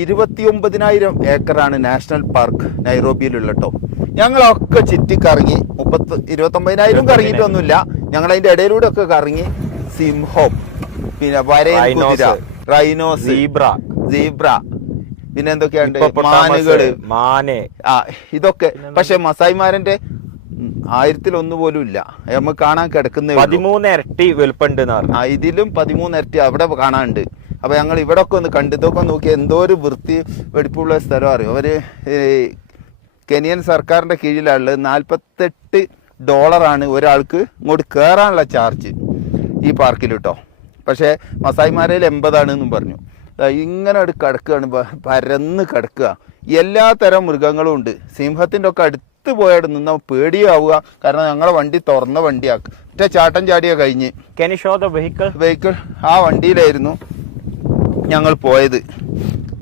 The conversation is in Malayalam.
29,000 ഏക്കറാണ് നാഷണൽ പാർക്ക് നൈറോബിയിലുള്ള കേട്ടോ. ഞങ്ങളൊക്കെ ചുറ്റിക്കറങ്ങി 29,000 കറങ്ങിയിട്ടൊന്നുമില്ല. ഞങ്ങളതിന്റെ ഇടയിലൂടെ ഒക്കെ കറങ്ങി സിംഹം, പിന്നെ വരയൻ കുതിര, റൈനോസ്, സീബ്ര, പിന്നെ എന്തൊക്കെയുണ്ട്, മാനുകള്, ഇതൊക്കെ. പക്ഷെ മസായിമാരന്റെ 1000-1 പോലും ഇല്ല നമുക്ക് കാണാൻ കിടക്കുന്ന. 13 ഇരട്ടി വലുപ്പുണ്ട്. ഇതിലും 13 ഇരട്ടി അവിടെ കാണാനുണ്ട്. അപ്പൊ ഞങ്ങൾ ഇവിടെ ഒക്കെ ഒന്ന് കണ്ടു. ഇതൊക്കെ നോക്കി എന്തോ ഒരു വൃത്തി വെടിപ്പുള്ള സ്ഥലം അറിയും. അവര് കെനിയൻ സർക്കാരിന്റെ കീഴിലുള്ളത്. $48 ഒരാൾക്ക് ഇങ്ങോട്ട് കയറാനുള്ള ചാർജ് ഈ പാർക്കിൽ കേട്ടോ. പക്ഷേ മസായിമാരയിൽ 80 പറഞ്ഞു. ഇങ്ങനെ കിടക്കുകയാണ്, പരന്ന് കിടക്കുക. എല്ലാ തരം മൃഗങ്ങളും ഉണ്ട്. സിംഹത്തിൻ്റെ ഒക്കെ അടുത്ത് പോയാൽ നിന്ന് പേടിയാവുക. കാരണം ഞങ്ങളെ വണ്ടി തുറന്ന വണ്ടിയാക്കുക. ഒറ്റ ചാട്ടം ചാടിയ കഴിഞ്ഞ്. വെഹിക്കിൾ ആ വണ്ടിയിലായിരുന്നു ഞങ്ങൾ പോയത്.